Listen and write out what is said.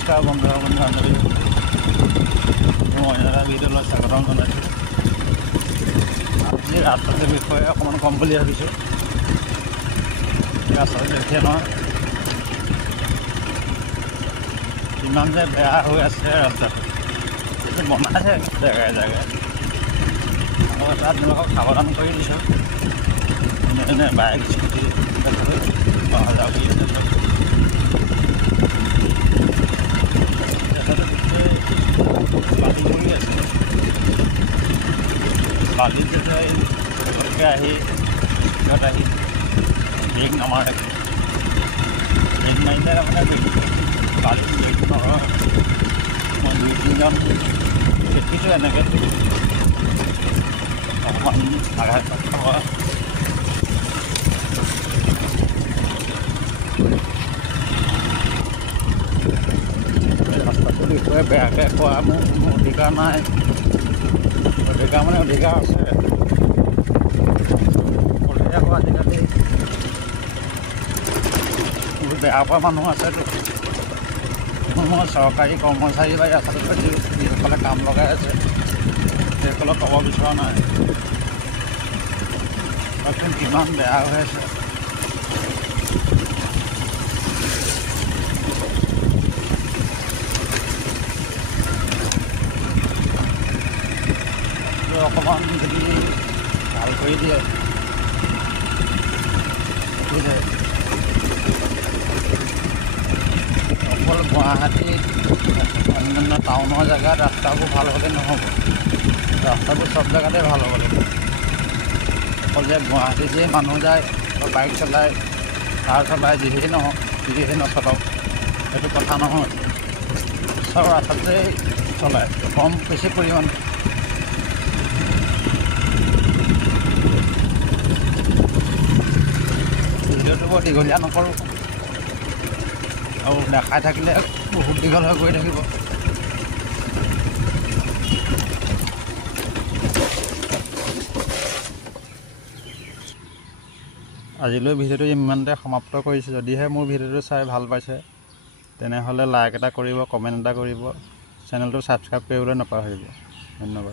নমস্কাৰ বন্ধু বান্ধৱী, মই এটা ভিডিঅ'লৈ স্বাগতম জনাইছোঁ। আজি ৰাস্তাটোৰ বিষয়ে অকণমান ক'ম বুলি ভাবিছোঁ। ৰাস্তাটো দেখিয়ে নহয় ইমান যে বেয়া হৈ আছে ৰাস্তাটো, সেইটো বনাইছে জেগাই জেগাই। আৰু তাত আপোনালোকক সাৱধান কৰি দিছোঁ, এনে বাইক স্কুটি অহা যোৱা কৰি আছে। বালি পৰি আছে, বালিত যেতিয়া আহি স্পীডত আহি ব্ৰেক নামাৰে, ব্ৰেক মাৰিলে মানে বালিত ব্ৰেক নৰয়। মই 2-3জন দেখিছোঁ এনেকৈ অকণমান আঘাতপ্ৰাপ্ত হয়। ৰাস্তাটোৰ বিষয়ে বেয়াকৈ কোৱা মোৰ কোনো অধিকাৰ নাই। অধিকাৰ মানে অধিকাৰ আছে, ক'লেহে আকৌ আজিকালি বহুত বেয়া পোৱা মানুহ আছেতো। মই চৰকাৰী কৰ্মচাৰী বা ৰাস্তাটোত যিসকলে কাম লগাই আছে সেইসকলক ক'ব বিচৰা নাই তাতোন কিমান বেয়া হৈ আছে। অকণমান যদি ভাল কৰি দিয়ে অকল গুৱাহাটীত অন্যান্য টাউনৰ জেগাত ৰাস্তাবোৰ ভাল হ'লে নহ'ব, ৰাস্তাবোৰ চব জেগাতে ভাল হ'ব লাগিব। অকল যে গুৱাহাটীত যে মানুহ যায় বাইক চলায়, কাৰ চলায়, যিহেই নহওক যিহেই নচলাওক সেইটো কথা নহয়। চব ৰাস্তাতে চলায়, কম বেছি পৰিমাণে। ভিডিঅ'টো বৰ দীঘলীয়া নকৰোঁ, আৰু দেখাই থাকিলে বহুত দীঘল হৈ গৈ থাকিব। আজিলৈ ভিডিঅ'টো ইমানতে সমাপ্ত কৰিছোঁ। যদিহে মোৰ ভিডিঅ'টো চাই ভাল পাইছে তেনেহ'লে লাইক এটা কৰিব, কমেণ্ট এটা কৰিব, চেনেলটো ছাবস্ক্ৰাইব কৰিবলৈ নাপাহৰিব। ধন্যবাদ।